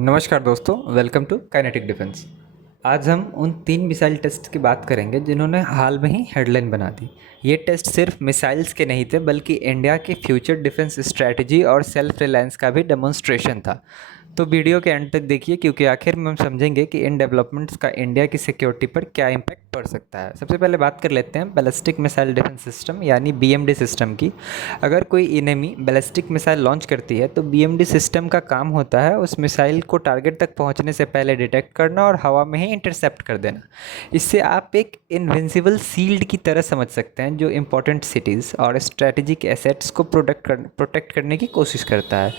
नमस्कार दोस्तों, welcome to kinetic defence. आज हम उन 3 मिसाइल टेस्ट की बात करेंगे जिन्होंने हाल में ही हेडलाइन बना दी। ये टेस्ट सिर्फ मिसाइल्स के नहीं थे बल्कि इंडिया की फ्यूचर डिफेंस स्ट्रैटेजी और सेल्फ रिलायंस का भी डेमोन्स्ट्रेशन था। तो वीडियो के एंड तक देखिए क्योंकि आखिर में हम समझेंगे कि इन डेवलपमेंट्स का इंडिया की सिक्योरिटी पर क्या इम्पैक्ट पड़ सकता है। सबसे पहले बात कर लेते हैं बैलिस्टिक मिसाइल डिफेंस सिस्टम यानी बीएमडी सिस्टम की। अगर कोई इनेमी बैलिस्टिक मिसाइल लॉन्च करती है तो बीएमडी सिस्टम का काम होता है उस मिसाइल को टारगेट तक पहुंचने से पहले डिटेक्ट करना और हवा में ही इंटरसेप्ट कर देना। इससे आप एक इनविंसिबल सील्ड की तरह समझ सकते हैं जो इंपॉर्टेंट सिटीज़ और स्ट्रेटेजिक एसेट्स को प्रोटेक्ट करने की कोशिश करता है।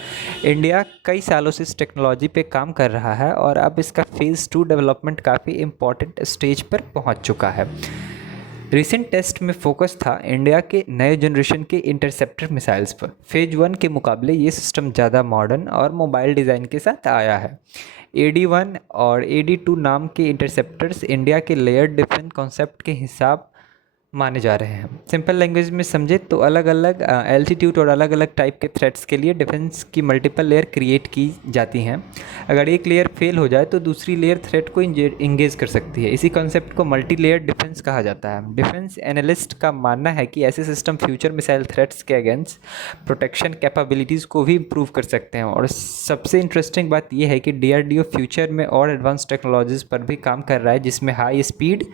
इंडिया कई सालों से इस टेक्नोलॉजी पे काम कर रहा है और अब इसका फेज़ 2 डेवलपमेंट काफ़ी इंपॉर्टेंट स्टेज पर पहुंच चुका है। रिसेंट टेस्ट में फोकस था इंडिया के नए जनरेशन के इंटरसेप्टर मिसाइल्स पर। फेज 1 के मुकाबले ये सिस्टम ज़्यादा मॉडर्न और मोबाइल डिज़ाइन के साथ आया है। AD-1 और AD-2 नाम के इंटरसेप्टर्स इंडिया के लेयर डिफेंस कॉन्सेप्ट के हिसाब माने जा रहे हैं। सिंपल लैंग्वेज में समझे तो अलग अलग एल्टीट्यूड और अलग अलग टाइप के थ्रेट्स के लिए डिफेंस की मल्टीपल लेयर क्रिएट की जाती हैं। अगर एक लेयर फेल हो जाए तो दूसरी लेयर थ्रेट को इंगेज कर सकती है। इसी कॉन्सेप्ट को मल्टी लेयर डिफेंस कहा जाता है। डिफेंस एनालिस्ट का मानना है कि ऐसे सिस्टम फ्यूचर मिसाइल थ्रेट्स के अगेंस्ट प्रोटेक्शन कैपेबिलिटीज़ को भी इम्प्रूव कर सकते हैं। और सबसे इंटरेस्टिंग बात यह है कि DRDO फ्यूचर में और एडवांस टेक्नोलॉजीज़ पर भी काम कर रहा है जिसमें हाई स्पीड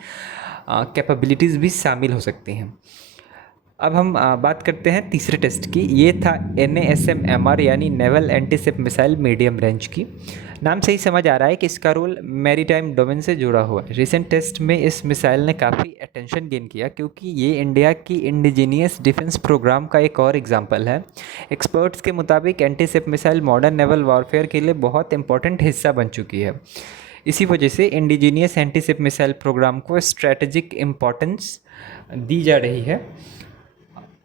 कैपेबिलिटीज़ भी शामिल हो सकती हैं। अब हम बात करते हैं तीसरे टेस्ट की। ये था NASM-MR यानी naval antiship missile medium range की। नाम से ही समझ आ रहा है कि इसका रोल मैरीटाइम डोमेन से जुड़ा हुआ है। रिसेंट टेस्ट में इस मिसाइल ने काफ़ी अटेंशन गेन किया क्योंकि ये इंडिया की इंडिजीनियस डिफेंस प्रोग्राम का एक और एग्जाम्पल है। एक्सपर्ट्स के मुताबिक antiship missile modern naval warfare के लिए बहुत इंपॉर्टेंट हिस्सा बन चुकी है। इसी वजह से इंडिजीनियस एंटीशिप मिसाइल प्रोग्राम को स्ट्रैटेजिक इम्पोर्टेंस दी जा रही है।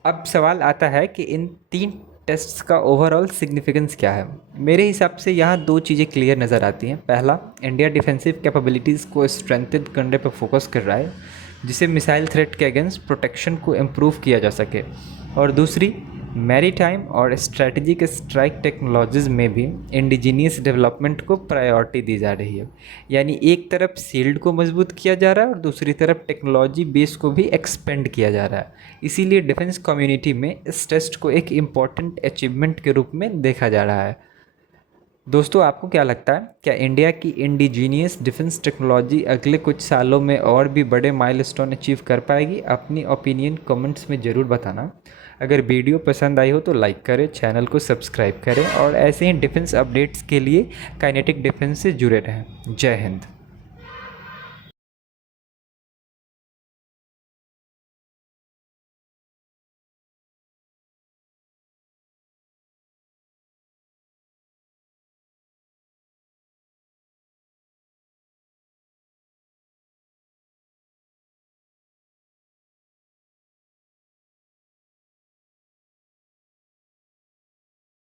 अब सवाल आता है कि इन 3 टेस्ट्स का ओवरऑल सिग्निफिकेंस क्या है। मेरे हिसाब से यहाँ 2 चीज़ें क्लियर नज़र आती हैं। पहला, इंडिया डिफेंसिव कैपेबिलिटीज़ को स्ट्रेंथन करने पर फोकस कर रहा है जिससे मिसाइल थ्रेट के अगेंस्ट प्रोटेक्शन को इम्प्रूव किया जा सके। और दूसरी, मैरीटाइम और स्ट्रैटेजिक स्ट्राइक टेक्नोलॉजीज़ में भी इंडिजीनियस डेवलपमेंट को प्रायोरिटी दी जा रही है। यानी एक तरफ सील्ड को मजबूत किया जा रहा है और दूसरी तरफ टेक्नोलॉजी बेस को भी एक्सपेंड किया जा रहा है। इसीलिए डिफेंस कम्युनिटी में इस टेस्ट को एक इम्पॉर्टेंट अचीवमेंट के रूप में देखा जा रहा है। दोस्तों, आपको क्या लगता है, क्या इंडिया की इंडिजीनियस डिफेंस टेक्नोलॉजी अगले कुछ सालों में और भी बड़े माइलस्टोन अचीव कर पाएगी? अपनी ओपिनियन कमेंट्स में ज़रूर बताना। अगर वीडियो पसंद आई हो तो लाइक करें, चैनल को सब्सक्राइब करें और ऐसे ही डिफेंस अपडेट्स के लिए काइनेटिक डिफेंस से जुड़े रहें। जय हिंद।